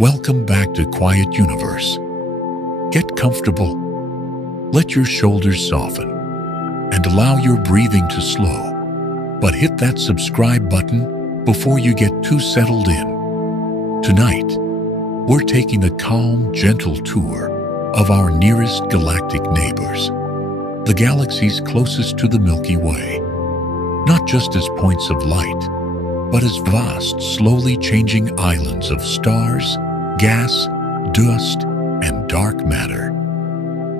Welcome back to Quiet Universe. Get comfortable, let your shoulders soften, and allow your breathing to slow. But hit that subscribe button before you get too settled in. Tonight, we're taking a calm, gentle tour of our nearest galactic neighbors, the galaxies closest to the Milky Way, not just as points of light, but as vast, slowly changing islands of stars, gas, dust, and dark matter,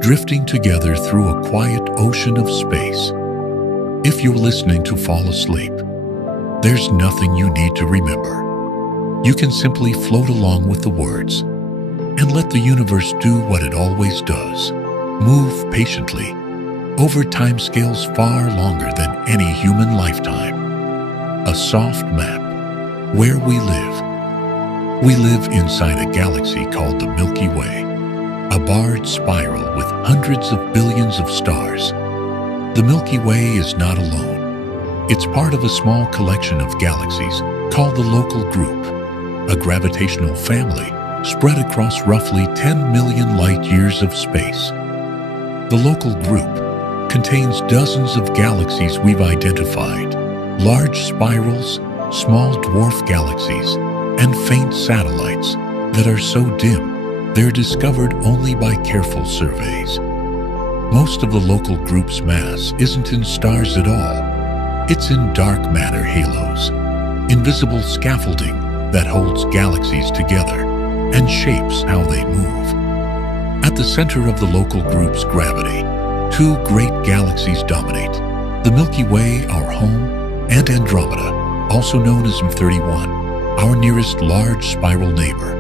drifting together through a quiet ocean of space. If you're listening to fall asleep, there's nothing you need to remember. You can simply float along with the words and let the universe do what it always does, move patiently over timescales far longer than any human lifetime. A soft map where we live. We live inside a galaxy called the Milky Way, a barred spiral with hundreds of billions of stars. The Milky Way is not alone. It's part of a small collection of galaxies called the Local Group, a gravitational family spread across roughly 10 million light-years of space. The Local Group contains dozens of galaxies we've identified, large spirals, small dwarf galaxies, and faint satellites that are so dim they're discovered only by careful surveys. Most of the Local Group's mass isn't in stars at all. It's in dark matter halos, invisible scaffolding that holds galaxies together and shapes how they move. At the center of the Local Group's gravity, two great galaxies dominate: the Milky Way, our home, and Andromeda, also known as M31, our nearest large spiral neighbor.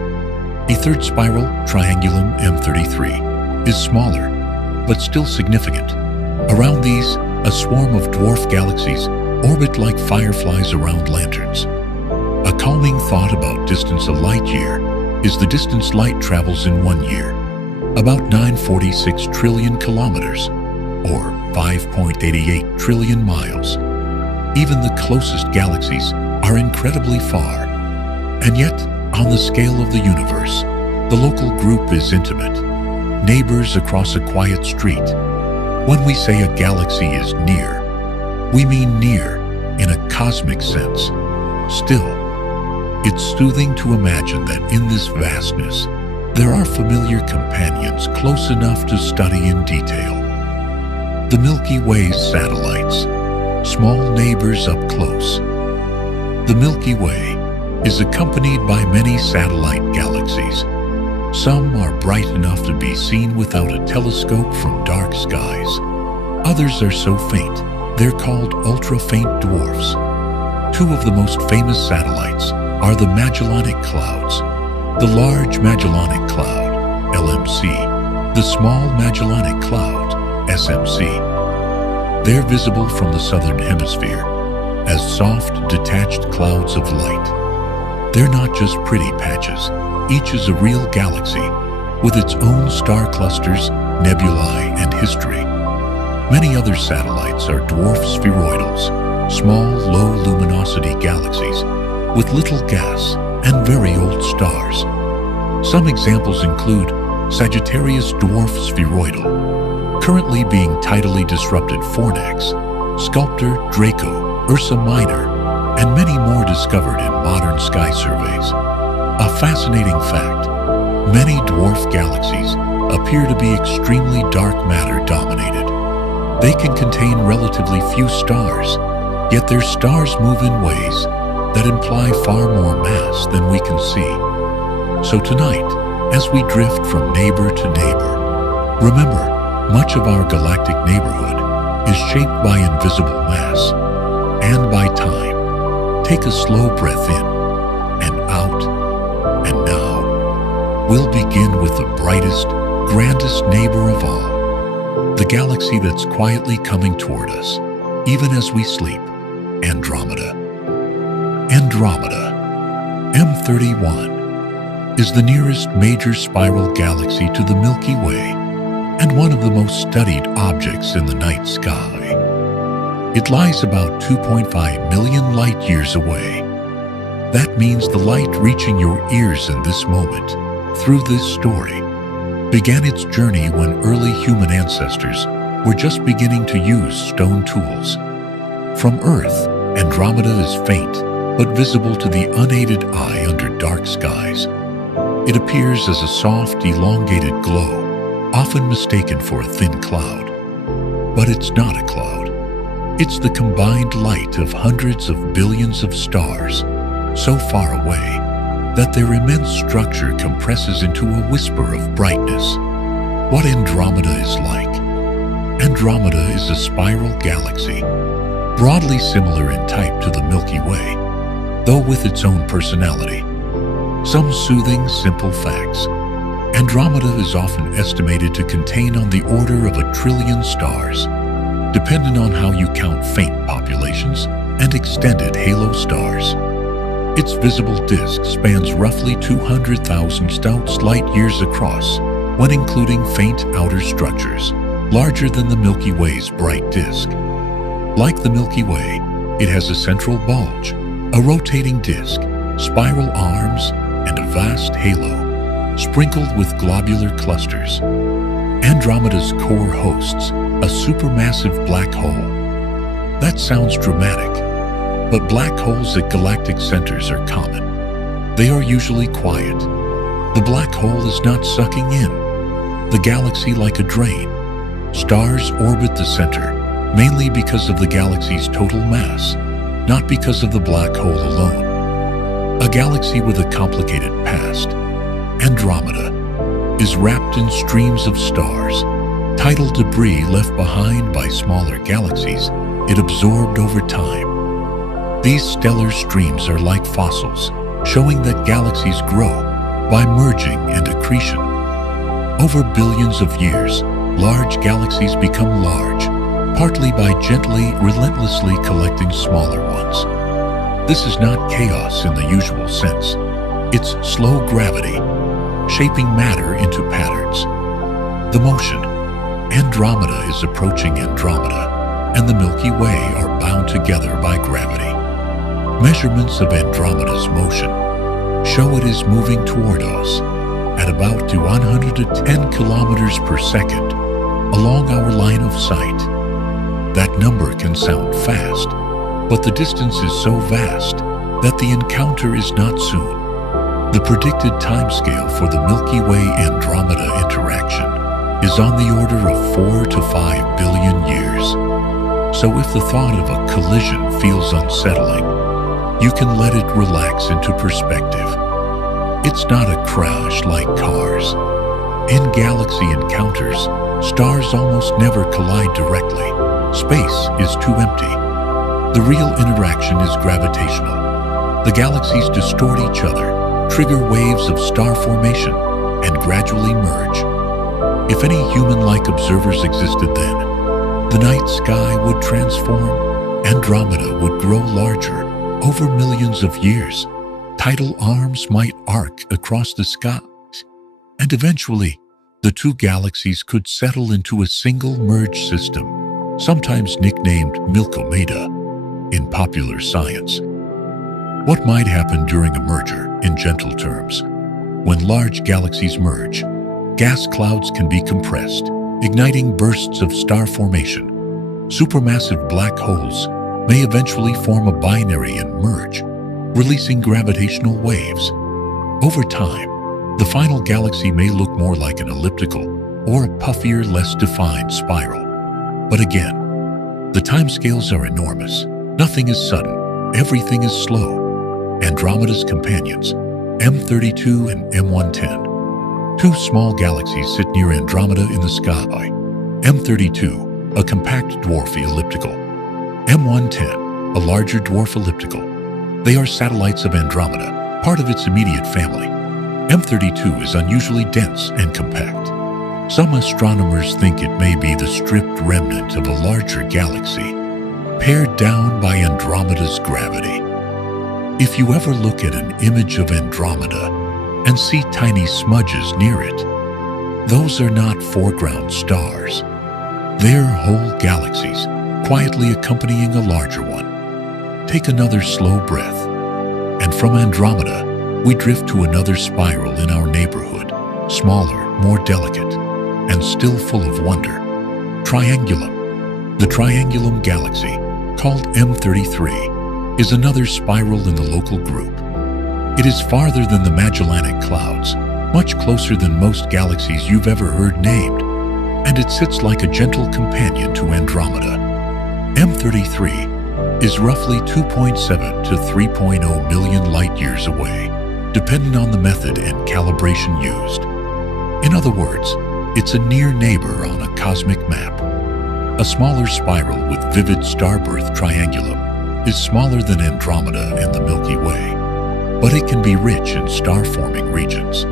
A third spiral, Triangulum M33, is smaller, but still significant. Around these, a swarm of dwarf galaxies orbit like fireflies around lanterns. A calming thought about distance a light year is the distance light travels in 1 year, about 946 trillion kilometers, or 5.88 trillion miles. Even the closest galaxies are incredibly far. And yet, on the scale of the universe, the Local Group is intimate, neighbors across a quiet street. When we say a galaxy is near, we mean near in a cosmic sense. Still, it's soothing to imagine that in this vastness, there are familiar companions close enough to study in detail. The Milky Way's satellites, small neighbors up close. The Milky Way is accompanied by many satellite galaxies. Some are bright enough to be seen without a telescope from dark skies. Others are so faint, they're called ultra-faint dwarfs. Two of the most famous satellites are the Magellanic Clouds, the Large Magellanic Cloud, LMC, the Small Magellanic Cloud, SMC. They're visible from the southern hemisphere as soft, detached clouds of light. They're not just pretty patches. Each is a real galaxy with its own star clusters, nebulae, and history. Many other satellites are dwarf spheroidals, small, low-luminosity galaxies with little gas and very old stars. Some examples include Sagittarius dwarf spheroidal, currently being tidally disrupted Fornax, Sculptor, Draco, Ursa Minor, and many more discovered in modern sky surveys. A fascinating fact: many dwarf galaxies appear to be extremely dark matter dominated. They can contain relatively few stars, yet their stars move in ways that imply far more mass than we can see. So tonight, as we drift from neighbor to neighbor, remember, much of our galactic neighborhood is shaped by invisible mass and by time. Take a slow breath in and out, and now we'll begin with the brightest, grandest neighbor of all, the galaxy that's quietly coming toward us, even as we sleep: Andromeda. Andromeda, M31, is the nearest major spiral galaxy to the Milky Way and one of the most studied objects in the night sky. It lies about 2.5 million light-years away. That means the light reaching your ears in this moment, through this story, began its journey when early human ancestors were just beginning to use stone tools. From Earth, Andromeda is faint, but visible to the unaided eye under dark skies. It appears as a soft, elongated glow, often mistaken for a thin cloud. But it's not a cloud. It's the combined light of hundreds of billions of stars, so far away that their immense structure compresses into a whisper of brightness. What Andromeda is like? Andromeda is a spiral galaxy, broadly similar in type to the Milky Way, though with its own personality. Some soothing, simple facts. Andromeda is often estimated to contain on the order of 1 trillion stars, depending on how you count faint populations and extended halo stars. Its visible disk spans roughly 200,000 light-years across, when including faint outer structures, larger than the Milky Way's bright disk. Like the Milky Way, it has a central bulge, a rotating disk, spiral arms, and a vast halo, sprinkled with globular clusters. Andromeda's core hosts a supermassive black hole. That sounds dramatic, but black holes at galactic centers are common. They are usually quiet. The black hole is not sucking in the galaxy like a drain. Stars orbit the center, mainly because of the galaxy's total mass, not because of the black hole alone. A galaxy with a complicated past, Andromeda, is wrapped in streams of stars, tidal debris left behind by smaller galaxies it absorbed over time. These stellar streams are like fossils, showing that galaxies grow by merging and accretion. Over billions of years, large galaxies become large, partly by gently, relentlessly collecting smaller ones. This is not chaos in the usual sense. It's slow gravity, shaping matter into patterns. The motion. Andromeda is approaching Andromeda, and the Milky Way are bound together by gravity. Measurements of Andromeda's motion show it is moving toward us at about 110 kilometers per second along our line of sight. That number can sound fast, but the distance is so vast that the encounter is not soon. The predicted timescale for the Milky Way-Andromeda interaction is on the order of 4 to 5 billion years. So if the thought of a collision feels unsettling, you can let it relax into perspective. It's not a crash like cars. In galaxy encounters, stars almost never collide directly. Space is too empty. The real interaction is gravitational. The galaxies distort each other, trigger waves of star formation, and gradually merge. If any human-like observers existed then, the night sky would transform. Andromeda would grow larger. Over millions of years, tidal arms might arc across the skies, and eventually, the two galaxies could settle into a single merged system, sometimes nicknamed Milkomeda in popular science. What might happen during a merger, in gentle terms? When large galaxies merge, gas clouds can be compressed, igniting bursts of star formation. Supermassive black holes may eventually form a binary and merge, releasing gravitational waves. Over time, the final galaxy may look more like an elliptical or a puffier, less defined spiral. But again, the timescales are enormous. Nothing is sudden. Everything is slow. Andromeda's companions, M32 and M110. Two small galaxies sit near Andromeda in the sky. M32, a compact dwarf elliptical. M110, a larger dwarf elliptical. They are satellites of Andromeda, part of its immediate family. M32 is unusually dense and compact. Some astronomers think it may be the stripped remnant of a larger galaxy, pared down by Andromeda's gravity. If you ever look at an image of Andromeda and see tiny smudges near it, those are not foreground stars. They're whole galaxies, quietly accompanying a larger one. Take another slow breath. And from Andromeda, we drift to another spiral in our neighborhood, smaller, more delicate, and still full of wonder. Triangulum. The Triangulum galaxy, called M33, is another spiral in the local group. It is farther than the Magellanic Clouds, much closer than most galaxies you've ever heard named, and it sits like a gentle companion to Andromeda. M33 is roughly 2.7 to 3.0 million light-years away, depending on the method and calibration used. In other words, it's a near neighbor on a cosmic map. A smaller spiral with vivid starbirth Triangulum is smaller than Andromeda and the Milky Way, but it can be rich in star-forming regions.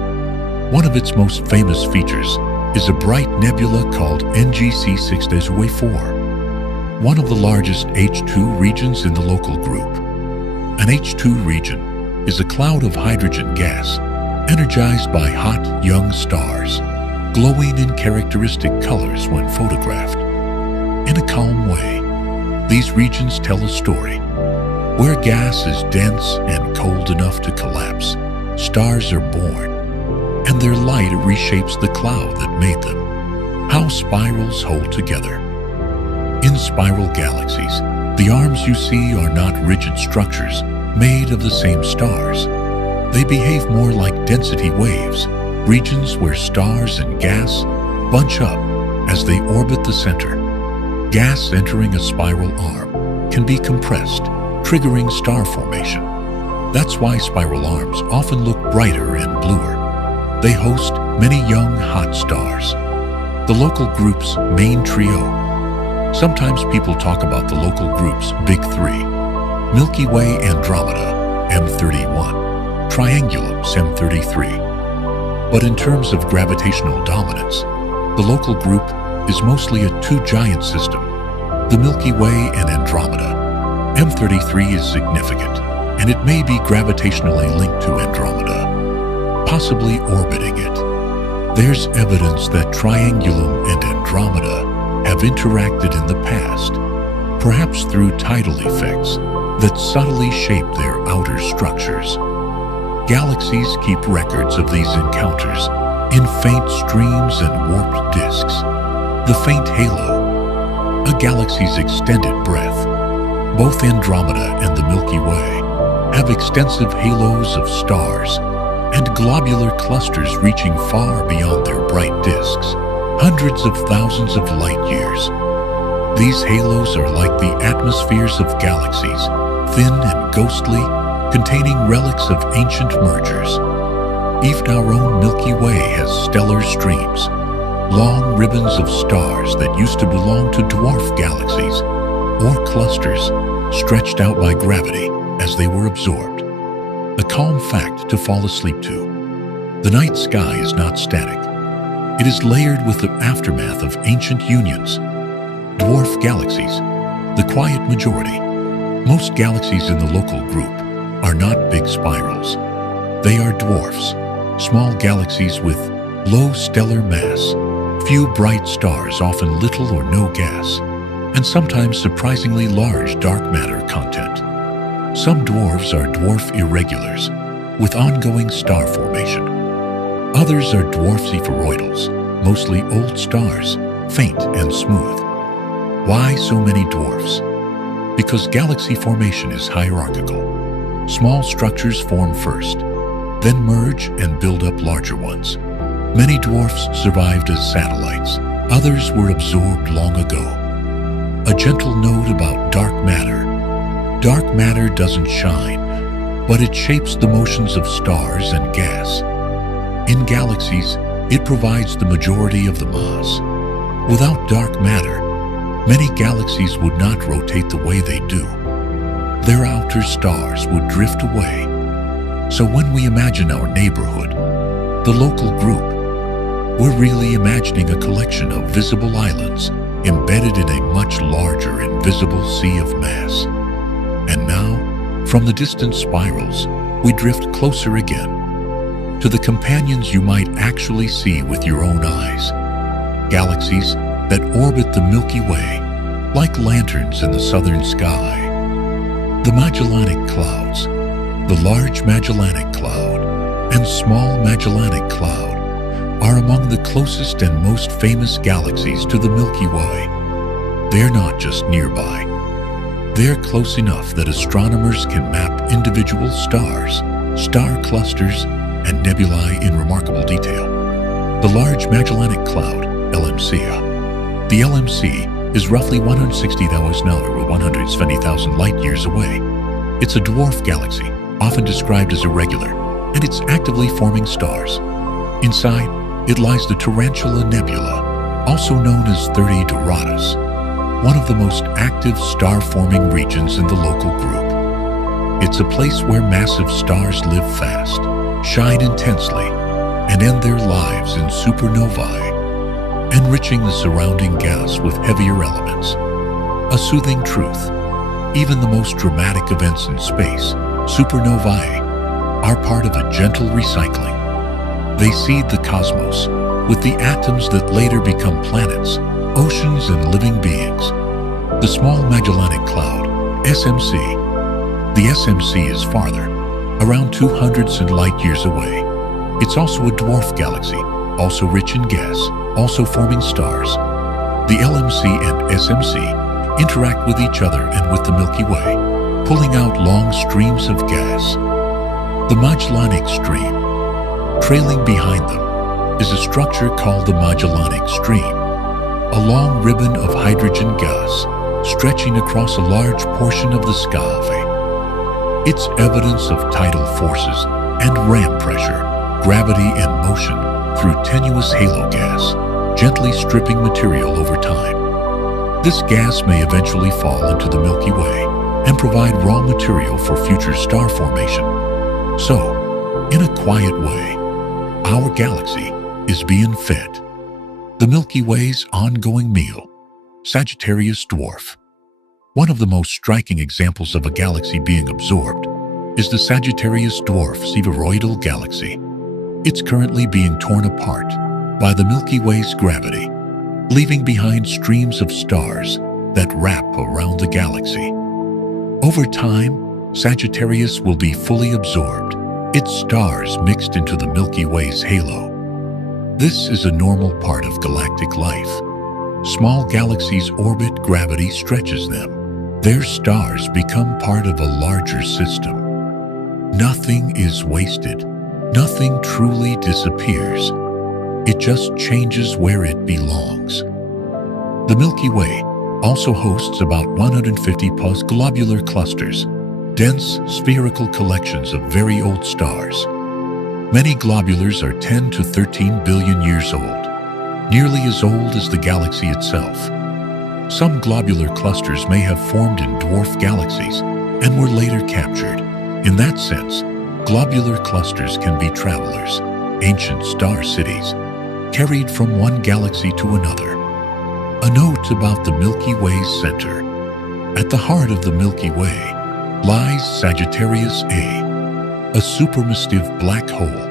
One of its most famous features is a bright nebula called NGC 6-4, one of the largest H2 regions in the local group. An H2 region is a cloud of hydrogen gas energized by hot, young stars, glowing in characteristic colors when photographed. In a calm way, these regions tell a story. Where gas is dense and cold enough to collapse, stars are born, and their light reshapes the cloud that made them. How spirals hold together. In spiral galaxies, the arms you see are not rigid structures made of the same stars. They behave more like density waves, regions where stars and gas bunch up as they orbit the center. Gas entering a spiral arm can be compressed, triggering star formation. That's why spiral arms often look brighter and bluer. They host many young, hot stars. The local group's main trio. Sometimes people talk about the local group's big three: Milky Way, Andromeda, M31, Triangulum, M33. But in terms of gravitational dominance, the local group is mostly a two-giant system. The Milky Way and Andromeda. M33 is significant, and it may be gravitationally linked to Andromeda, possibly orbiting it. There's evidence that Triangulum and Andromeda have interacted in the past, perhaps through tidal effects that subtly shape their outer structures. Galaxies keep records of these encounters in faint streams and warped disks. The faint halo, a galaxy's extended breath. Both Andromeda and the Milky Way have extensive halos of stars and globular clusters reaching far beyond their bright disks, hundreds of thousands of light-years. These halos are like the atmospheres of galaxies, thin and ghostly, containing relics of ancient mergers. Even our own Milky Way has stellar streams, long ribbons of stars that used to belong to dwarf galaxies, or clusters stretched out by gravity as they were absorbed. A calm fact to fall asleep to. The night sky is not static. It is layered with the aftermath of ancient unions. Dwarf galaxies, the quiet majority. Most galaxies in the local group are not big spirals. They are dwarfs, small galaxies with low stellar mass, few bright stars, often little or no gas, and sometimes surprisingly large dark matter content. Some dwarfs are dwarf irregulars, with ongoing star formation. Others are dwarf spheroidals, mostly old stars, faint and smooth. Why so many dwarfs? Because galaxy formation is hierarchical. Small structures form first, then merge and build up larger ones. Many dwarfs survived as satellites. Others were absorbed long ago. A gentle note about dark matter. Dark matter doesn't shine, but it shapes the motions of stars and gas. In galaxies, it provides the majority of the mass. Without dark matter, many galaxies would not rotate the way they do. Their outer stars would drift away. So when we imagine our neighborhood, the local group, we're really imagining a collection of visible islands embedded in a much larger invisible sea of mass. And now, from the distant spirals, we drift closer again to the companions you might actually see with your own eyes. Galaxies that orbit the Milky Way like lanterns in the southern sky. The Magellanic Clouds. The Large Magellanic Cloud and Small Magellanic Cloud are among the closest and most famous galaxies to the Milky Way. They're not just nearby. They're close enough that astronomers can map individual stars, star clusters, and nebulae in remarkable detail. The Large Magellanic Cloud, LMC. The LMC is roughly 160,000 or 170,000 light-years away. It's a dwarf galaxy, often described as irregular, and it's actively forming stars. Inside, it lies the Tarantula Nebula, also known as 30 Doradus, one of the most active star-forming regions in the local group. It's a place where massive stars live fast, shine intensely, and end their lives in supernovae, enriching the surrounding gas with heavier elements. A soothing truth: even the most dramatic events in space, supernovae, are part of a gentle recycling. They seed the cosmos with the atoms that later become planets, oceans, and living beings. The Small Magellanic Cloud, SMC. The SMC is farther, around 200 light-years away. It's also a dwarf galaxy, also rich in gas, also forming stars. The LMC and SMC interact with each other and with the Milky Way, pulling out long streams of gas. The Magellanic Stream. Trailing behind them is a structure called the Magellanic Stream, a long ribbon of hydrogen gas stretching across a large portion of the sky. It's evidence of tidal forces and ram pressure, gravity and motion through tenuous halo gas, gently stripping material over time. This gas may eventually fall into the Milky Way and provide raw material for future star formation. So, in a quiet way, our galaxy is being fed. The Milky Way's ongoing meal, Sagittarius Dwarf. One of the most striking examples of a galaxy being absorbed is the Sagittarius Dwarf spheroidal galaxy. It's currently being torn apart by the Milky Way's gravity, leaving behind streams of stars that wrap around the galaxy. Over time, Sagittarius will be fully absorbed, its stars mixed into the Milky Way's halo. This is a normal part of galactic life. Small galaxies orbit, gravity stretches them. Their stars become part of a larger system. Nothing is wasted. Nothing truly disappears. It just changes where it belongs. The Milky Way also hosts about 150 globular clusters, dense spherical collections of very old stars. Many globulars are 10 to 13 billion years old, nearly as old as the galaxy itself. Some globular clusters may have formed in dwarf galaxies and were later captured. In that sense, globular clusters can be travelers, ancient star cities, carried from one galaxy to another. A note about the Milky Way's center. At the heart of the Milky Way lies Sagittarius A, a supermassive black hole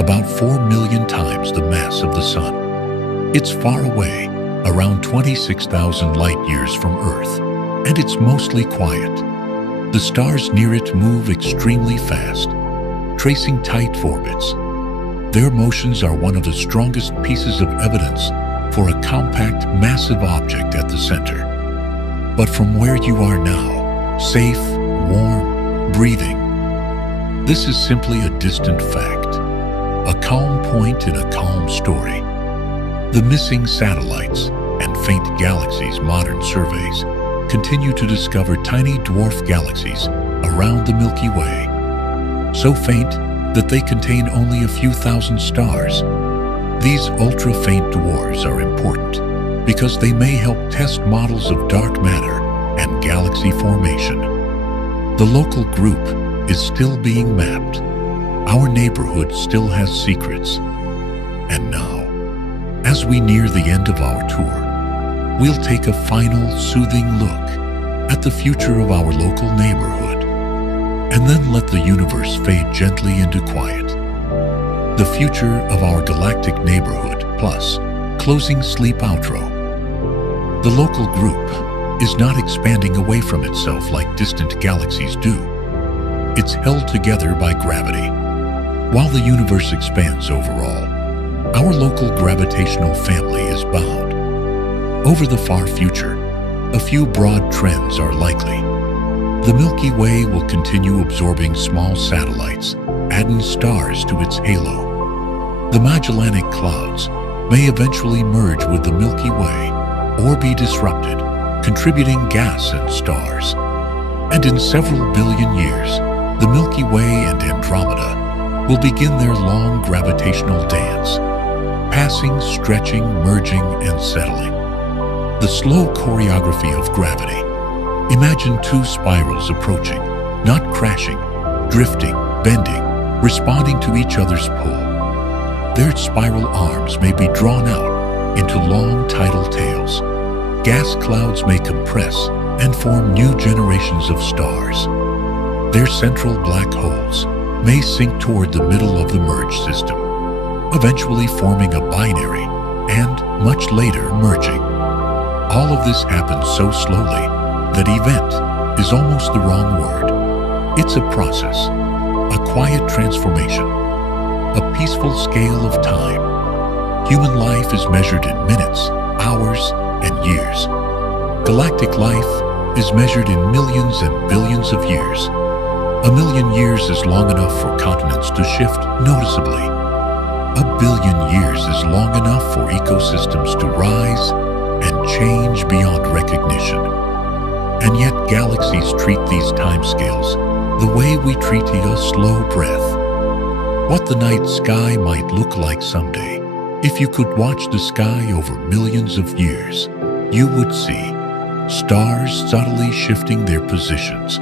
about 4 million times the mass of the Sun. It's far away, around 26,000 light-years from Earth, and it's mostly quiet. The stars near it move extremely fast, tracing tight orbits. Their motions are one of the strongest pieces of evidence for a compact, massive object at the center. But from where you are now, safe, warm, breathing, this is simply a distant fact, a calm point in a calm story. The missing satellites and faint galaxies modern surveys continue to discover tiny dwarf galaxies around the Milky Way, so faint that they contain only a few thousand stars. These ultra-faint dwarfs are important because they may help test models of dark matter and galaxy formation. The local group is still being mapped. Our neighborhood still has secrets. And now, as we near the end of our tour, we'll take a final soothing look at the future of our local neighborhood, and then let the universe fade gently into quiet. The future of our galactic neighborhood, plus closing sleep outro. The local group is not expanding away from itself like distant galaxies do. It's held together by gravity. While the universe expands overall, our local gravitational family is bound. Over the far future, a few broad trends are likely. The Milky Way will continue absorbing small satellites, adding stars to its halo. The Magellanic Clouds may eventually merge with the Milky Way or be disrupted, contributing gas and stars. And in several billion years, the Milky Way and Andromeda will begin their long gravitational dance, passing, stretching, merging, and settling. The slow choreography of gravity. Imagine two spirals approaching, not crashing, drifting, bending, responding to each other's pull. Their spiral arms may be drawn out into long tidal tails. Gas clouds may compress and form new generations of stars. Their central black holes may sink toward the middle of the merged system, eventually forming a binary and, much later, merging. All of this happens so slowly that event is almost the wrong word. It's a process, a quiet transformation, a peaceful scale of time. Human life is measured in minutes, hours, and years. Galactic life is measured in millions and billions of years. A million years is long enough for continents to shift noticeably. A billion years is long enough for ecosystems to rise and change beyond recognition. And yet galaxies treat these timescales the way we treat a slow breath. What the night sky might look like someday, if you could watch the sky over millions of years, you would see stars subtly shifting their positions,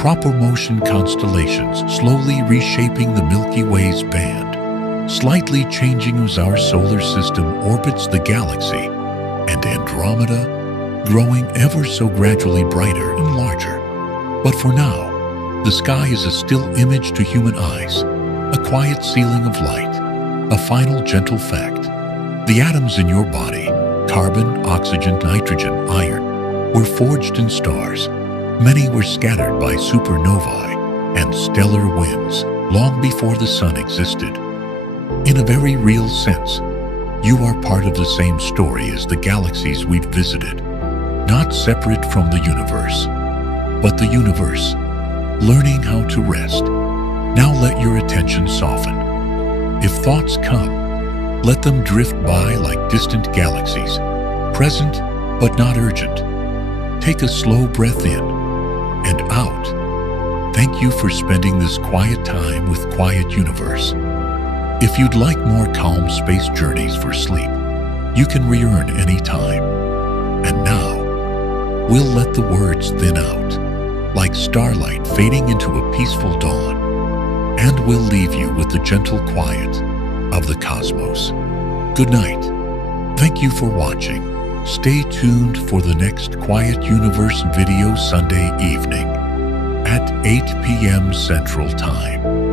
proper motion constellations slowly reshaping the Milky Way's band, slightly changing as our solar system orbits the galaxy, and Andromeda growing ever so gradually brighter and larger. But for now, the sky is a still image to human eyes, a quiet ceiling of light, a final gentle fact. The atoms in your body, carbon, oxygen, nitrogen, iron, were forged in stars. Many were scattered by supernovae and stellar winds long before the sun existed. In a very real sense, you are part of the same story as the galaxies we've visited, not separate from the universe, but the universe, learning how to rest. Now let your attention soften. If thoughts come, let them drift by like distant galaxies, present but not urgent. Take a slow breath in and out. Thank you for spending this quiet time with Quiet Universe. If you'd like more calm space journeys for sleep, you can re-earn any time. And now, we'll let the words thin out, like starlight fading into a peaceful dawn, and we'll leave you with the gentle quiet of the cosmos. Good night. Thank you for watching. Stay tuned for the next Quiet Universe video Sunday evening at 8 p.m. Central Time.